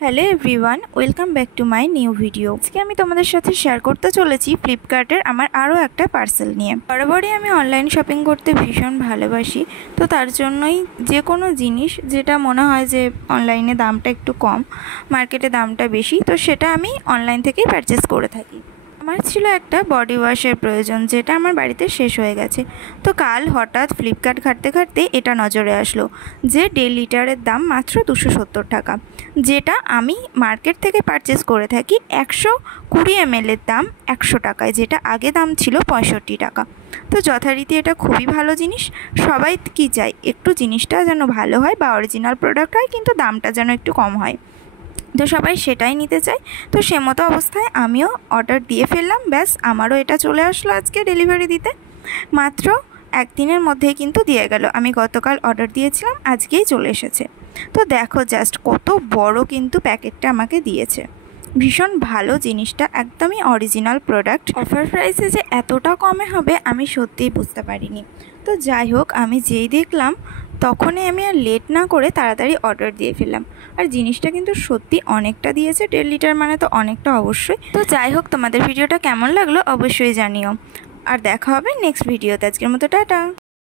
Hello everyone, welcome back to my new video. আজকে আমি তোমাদের সাথে শেয়ার করতে চলেছি ফ্লিপকার্টের আমার আরও একটা পার্সেল নিয়ে। বরাবরই আমি অনলাইন শপিং করতে ভীষণ ভালোবাসি, তো তার জন্যই যে কোনো জিনিস যেটা মনে হয় যে অনলাইনে দামটা একটু কম, মার্কেটে দামটা বেশি, তো সেটা আমি অনলাইন থেকেই পারচেস করে থাকি। আমার ছিল একটা বডি ওয়াশের প্রয়োজন, যেটা আমার বাড়িতে শেষ হয়ে গেছে। তো কাল হঠাৎ ফ্লিপকার্ট ঘাঁটতে ঘাঁটতে এটা নজরে আসলো যে 1.5 লিটারের দাম মাত্র 270 টাকা, যেটা আমি মার্কেট থেকে পারচেস করে থাকি 120 ml এর দাম 100 টাকায়, যেটা আগে দাম ছিল 65 টাকা। তো যথারীতি এটা খুবই ভালো জিনিস। সবাই কি চায়, একটু জিনিসটা যেন ভালো হয় বা অরিজিনাল প্রোডাক্ট হয়, কিন্তু দামটা যেন একটু কম হয়, তো সবাই সেটাই নিতে চায়। তো সে মতো অবস্থায় আমিও অর্ডার দিয়ে ফেললাম। ব্যাস, আমারও এটা চলে আসলো আজকে ডেলিভারি দিতে। মাত্র একদিনের মধ্যেই কিন্তু দিয়ে গেল। আমি গতকাল অর্ডার দিয়েছিলাম, আজকেই চলে এসেছে। তো দেখো জাস্ট কত বড় কিন্তু প্যাকেটটা আমাকে দিয়েছে। ভীষণ ভালো জিনিসটা, একদমই অরিজিনাল প্রোডাক্ট। অফার প্রাইসে যে এতটা কমে হবে আমি সত্যিই বুঝতে পারিনি। তো যাই হোক, আমি যেই দেখলাম তখনই আমি আর লেট না করে তাড়াতাড়ি অর্ডার দিয়ে ফেললাম। আর জিনিসটা কিন্তু সত্যি অনেকটা দিয়েছে, 1.5 লিটার মানে তো অনেকটা অবশ্যই। তো যাই হোক, তোমাদের ভিডিওটা কেমন লাগলো অবশ্যই জানিও। আর দেখা হবে নেক্সট ভিডিওতে। আজকের মতো টাটা।